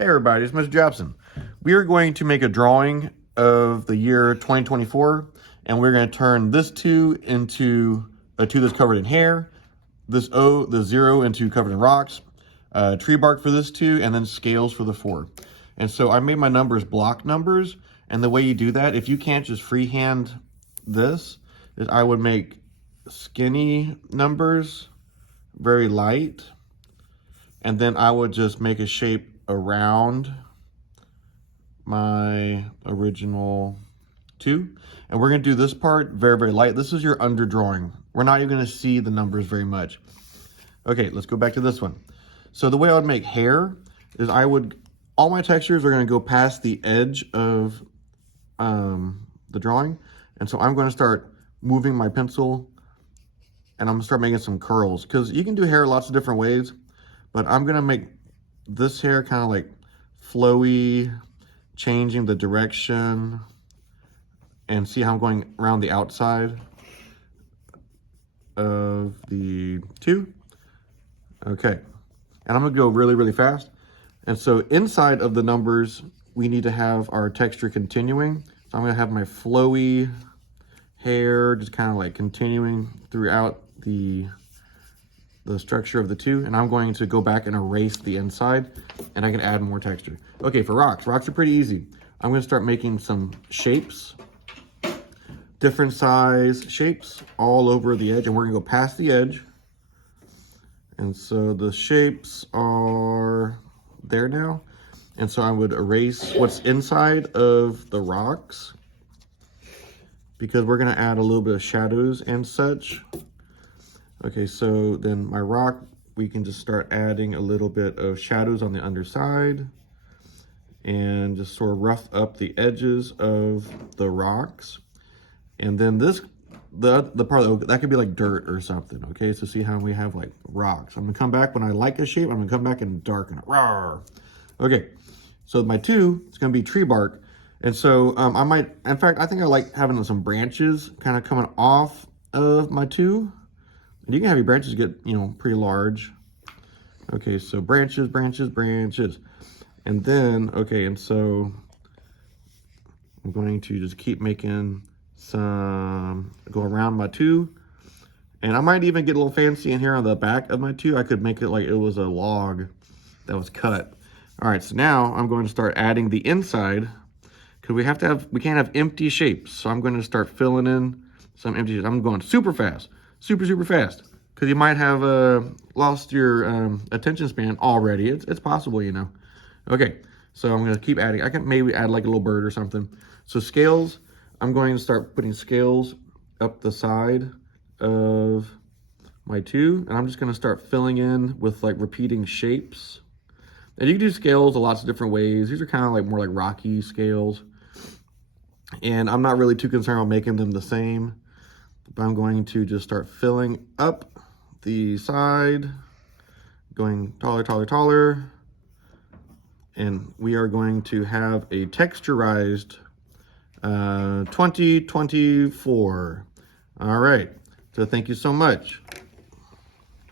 Hey everybody, it's Mr. Jobson. We are going to make a drawing of the year 2024, and we're going to turn this 2 into a 2 that's covered in hair, this the 0 into covered in rocks, tree bark for this 2, and then scales for the 4. And so I made my numbers block numbers, and the way you do that, if you can't just freehand this, is I would make skinny numbers very light, and then I would just make a shape around my original 2. And we're going to do this part very, very light. This is your underdrawing. We're not even going to see the numbers very much. Okay, let's go back to this one. So the way I would make hair is all my textures are going to go past the edge of the drawing. And so I'm going to start moving my pencil and I'm going to start making some curls, because you can do hair lots of different ways, but I'm going to make this hair kind of like flowy, changing the direction, and see how I'm going around the outside of the 2. Okay, and I'm gonna go really, really fast. And so inside of the numbers, we need to have our texture continuing. So I'm gonna have my flowy hair just kind of like continuing throughout the structure of the 2, and I'm going to go back and erase the inside, and I can add more texture. Okay, for rocks are pretty easy. I'm going to start making some shapes, different size shapes all over the edge, and we're going to go past the edge. And so the shapes are there now, and so I would erase what's inside of the rocks, because we're going to add a little bit of shadows and such. Okay, so then my rock, we can just start adding a little bit of shadows on the underside and just sort of rough up the edges of the rocks. And then this, the part that could be like dirt or something. Okay, so see how we have like rocks. I'm gonna come back when I like a shape, I'm gonna come back and darken it. Rawr. Okay, so my 2, it's gonna be tree bark. And so I might, in fact, I think I like having some branches kind of coming off of my 2. You can have your branches get, pretty large. Okay, so branches, branches, branches. And then, okay, and so I'm going to just keep making some, go around my 2. And I might even get a little fancy in here on the back of my 2. I could make it like it was a log that was cut. All right, so now I'm going to start adding the inside, because we can't have empty shapes. So I'm going to start filling in some empty shapes. I'm going super fast. Super, super fast, because you might have lost your attention span already. It's possible, Okay, so I'm going to keep adding. I can maybe add like a little bird or something. So scales, I'm going to start putting scales up the side of my 2, and I'm just going to start filling in with like repeating shapes. And you can do scales lots of different ways. These are kind of like more like rocky scales, and I'm not really too concerned about making them the same. But I'm going to just start filling up the side, going taller, taller, taller. And we are going to have a texturized 2024. All right, so thank you so much.